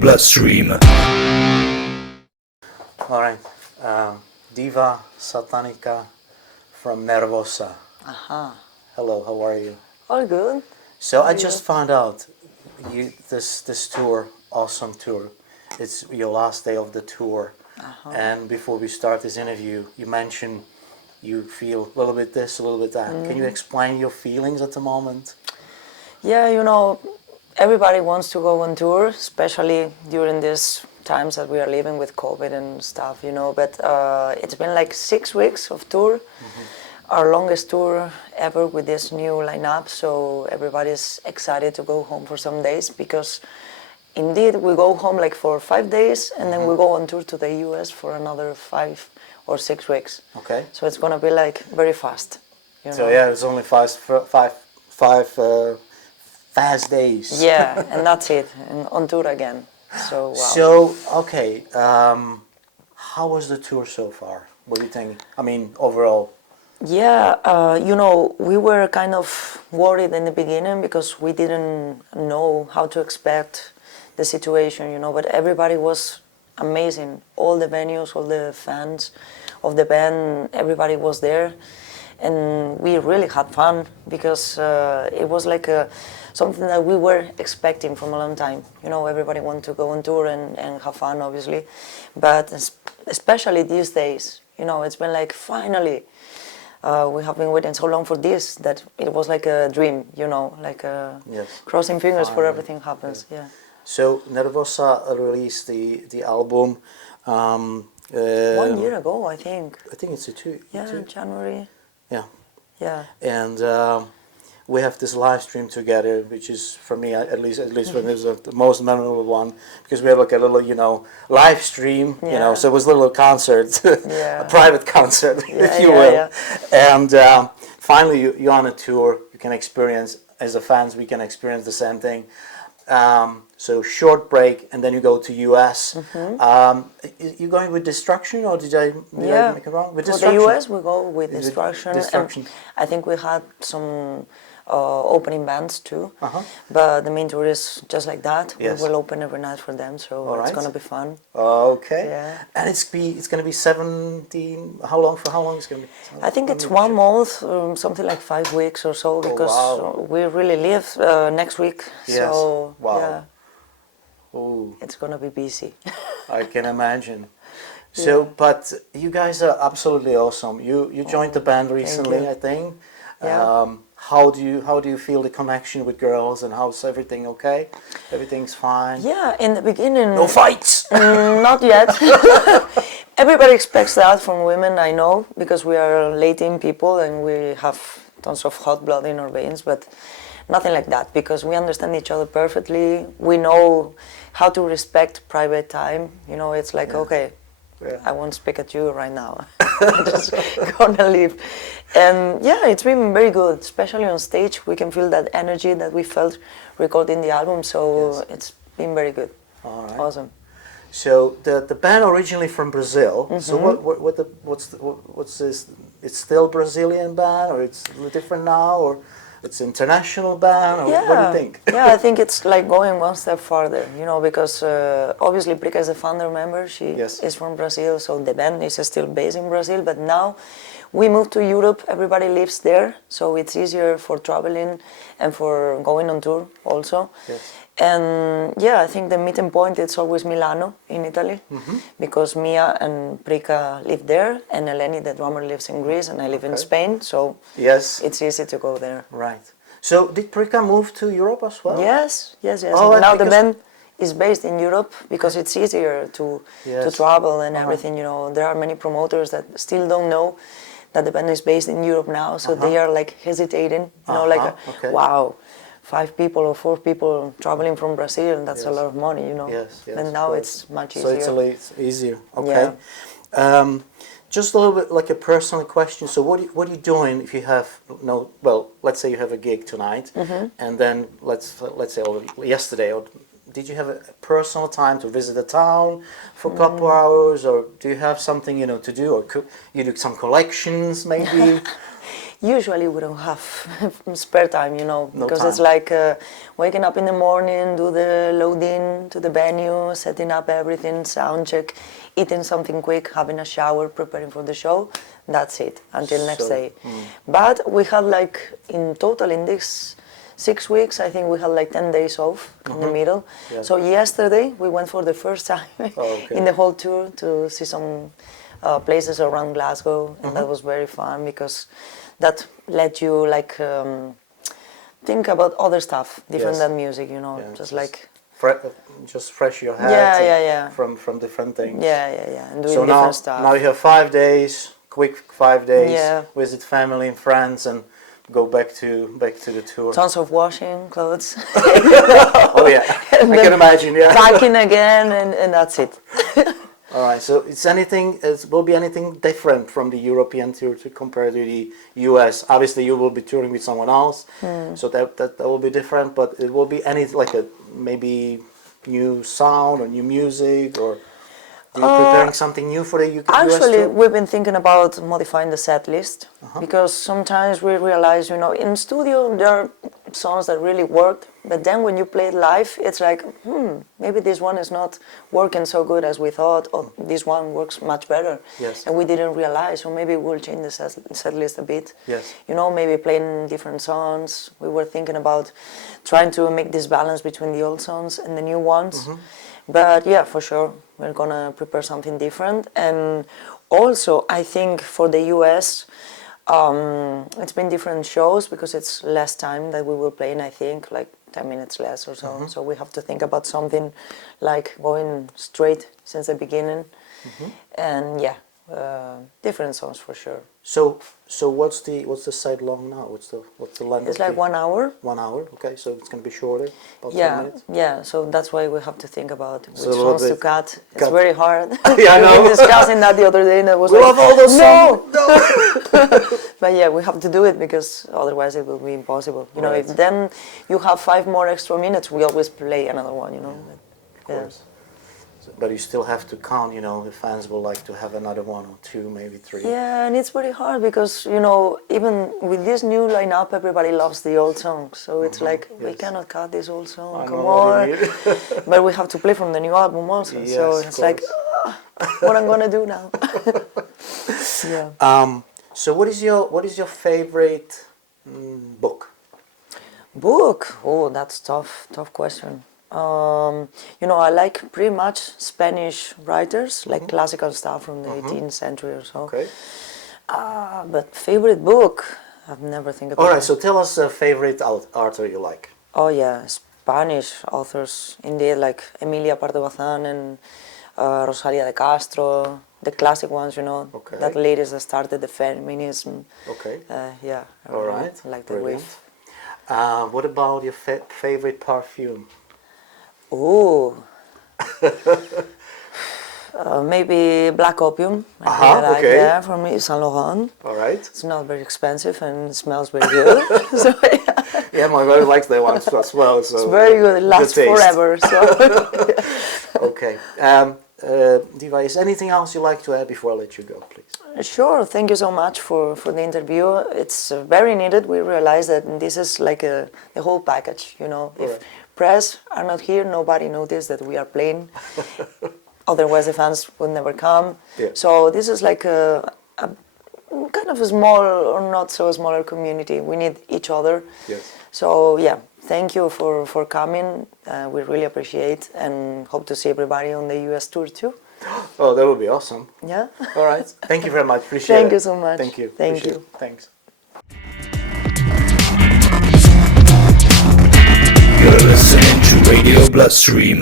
bloodstream. Alright, Diva, Satanica from Nervosa. Aha. Hello, how are you? All good. So I just found out this tour, awesome tour. It's your last day of the tour. And before we start this interview, you mentioned you feel a little bit this, a little bit that. Can you explain your feelings at the moment? Yeah, you know, everybody wants to go on tour, especially during these times that we are living with COVID and stuff, you know. But it's been like 6 weeks of tour, our longest tour ever with this new lineup. So everybody's excited to go home for some days because indeed we go home like for 5 days and then we go on tour to the US for another 5 or 6 weeks. Okay. So it's gonna be like very fast. You So know? yeah, it's only five fast days. Yeah, and that's it, and on tour again. So wow. So okay, how was the tour so far? What do you think? I mean, overall. Yeah, you know, we were kind of worried in the beginning because we didn't know how to expect the situation, you know, but everybody was amazing. All the venues, all the fans of the band, everybody was there. And we really had fun because it was like something that we were expecting from a long time. You know, everybody wanted to go on tour and have fun, obviously. But especially these days, you know, it's been like finally. We have been waiting so long for this that it was like a dream, you know, like crossing fingers for everything happens. Yeah. So Nervosa released the album. 1 year ago, I think. I think it's two. Yeah, January. Yeah. Yeah. And we have this live stream together, which is for me at least for me, is the most memorable one because we have like a little, you know, live stream, you know, so it was a little concert, a private concert, if you will. And finally, you're on a tour. You can experience, as the fans, we can experience the same thing. So short break, and then you go to US. You going with Destruction, or did I make it wrong? With Destruction. For the US, we go with Destruction. And I think we had some opening bands too, but the main tour is just like that. We will open every night for them, so it's gonna be fun. Okay. Yeah. And it's gonna be 17. How long? For how long is it gonna be? I think it's 1 month, something like 5 weeks or so, because we really leave next week. Yes. So yeah. It's gonna be busy. I can imagine. So, but you guys are absolutely awesome. You joined the band recently, I think. Yeah. How do you feel the connection with girls, and how's everything? Okay, everything's fine. Yeah, in the beginning. No fights. Not yet. Everybody expects that from women, I know, because we are Latin people and we have tons of hot blood in our veins, but nothing like that because we understand each other perfectly. We know how to respect private time. You know, it's like okay. I won't speak at you right now. I'm just gonna leave. And yeah, it's been very good, especially on stage. We can feel that energy that we felt recording the album, so it's been very good. All right. Awesome. So the band originally from Brazil. So what's this? It's still Brazilian band, or it's different now, or it's international band, or what do you think? Yeah, I think it's like going one step farther, you know, because obviously Prica is the founder member. She is from Brazil, so the band is still based in Brazil. But now we moved to Europe. Everybody lives there, so it's easier for traveling and for going on tour also. Yes. And yeah, I think the meeting point is always Milano in Italy, because Mia and Prica live there, and Eleni, the drummer, lives in Greece, and I live in Spain, so it's easy to go there. Right. So did Prica move to Europe as well? Yes. Oh, now the band is based in Europe because it's easier to travel and everything. You know, there are many promoters that still don't know that the band is based in Europe now, so they are like hesitating. You know, like wow. 5 people or 4 people traveling from Brazil, and that's a lot of money, you know. Yes, and now it's much easier. So it's easier. Okay. Yeah. Just a little bit like a personal question. So what are you doing if you have let's say you have a gig tonight, and then let's say yesterday, or did you have a personal time to visit the town for a couple hours, or do you have something to do, or you do some collections maybe? Usually we don't have spare time, No because time. it's like waking up in the morning, do the loading to the venue, setting up everything, sound check, eating something quick, having a shower, preparing for the show. That's it until next day. But we have like in total in this 6 weeks, I think we had like 10 days off in the middle. Yeah. So yesterday we went for the first time okay. in the whole tour to see some places around Glasgow, and that was very fun because that let you like think about other stuff different Yes. than music, Yeah, just like just fresh your head. Yeah. From different things. yeah, and doing So different stuff. now you have 5 days, quick 5 days. Yeah. Visit family and friends and go back to the tour. Tons of washing clothes, Oh yeah, I can imagine. Yeah. packing again, and that's it. All right. So will be anything different from the European tour to compare to the US? Obviously, you will be touring with someone else, so that will be different. But it will be maybe new sound or new music, or are you preparing something new for the US Actually, tour? we've been thinking about modifying the set list because sometimes we realize, in studio there are songs that really worked, but then when you play it live, it's like, maybe this one is not working so good as we thought, or this one works much better. Yes. And we didn't realize, so maybe we'll change the set list a bit. Yes. Maybe playing different songs. We were thinking about trying to make this balance between the old songs and the new ones. But yeah, for sure, we're gonna prepare something different. And also, I think for the US, it's been different shows because it's less time that we were playing, I think, like 10 minutes less or so. So we have to think about something like going straight since the beginning. And yeah, different songs for sure. So what's the side long now? What's the length? It's of like the, 1 hour. 1 hour. Okay, so it's gonna be shorter. About 10 Yeah, minutes? yeah. So that's why we have to think about which a little ones to bit cut. It's cut. very hard. Yeah, I know. We were discussing that the other day, and I was We like, love all those songs. But yeah, we have to do it because otherwise it will be impossible. Right. If then you have 5 more extra minutes, we always play another one. Of Yeah. course. But you still have to count. The fans will like to have another 1 or 2, maybe 3. Yeah, and it's very hard because even with this new lineup, everybody loves the old songs. So it's like we Yes. cannot cut this old song. I Come know what on! you mean. But we have to play from the new album also. Yes, so of it's like, course. what I'm gonna do now? Yeah. So what is your favorite book? Book? Oh, that's tough question. I like pretty much Spanish writers, like classical stuff from the 18th century or so. Okay. But favorite book? I've never think about All right. it. So tell us a favorite author you like. Oh yeah, Spanish authors indeed, like Emilia Pardo Bazán and Rosalia de Castro, the classic ones, Okay. that ladies that started the feminism. Okay. Yeah. I All really right. like the Brilliant. wave. What about your favorite perfume? Ooh. Maybe Black Opium. I really like okay. that. For me, Saint Laurent. All right. It's not very expensive and it smells very good. So yeah, Yeah, my wife likes that one as well. So it's very good. It lasts taste. forever. So Okay. Diva, is anything else you like to add before I let you go, please? sure. Thank you so much for the interview. It's very needed. We realize that this is like the whole package. If Right. press are not here, nobody noticed that we are playing. Otherwise, the fans would never come. Yeah. So this is like a kind of a small or not so smaller community. We need each other. Yes. So yeah, thank you for coming. We really appreciate and hope to see everybody on the US tour too. Oh, that would be awesome. Yeah. All right. Thank you very much. Appreciate it. Thank you so much. Thank you. Thank Appreciate you. it. Thanks. You're listening to Radio Bloodstream.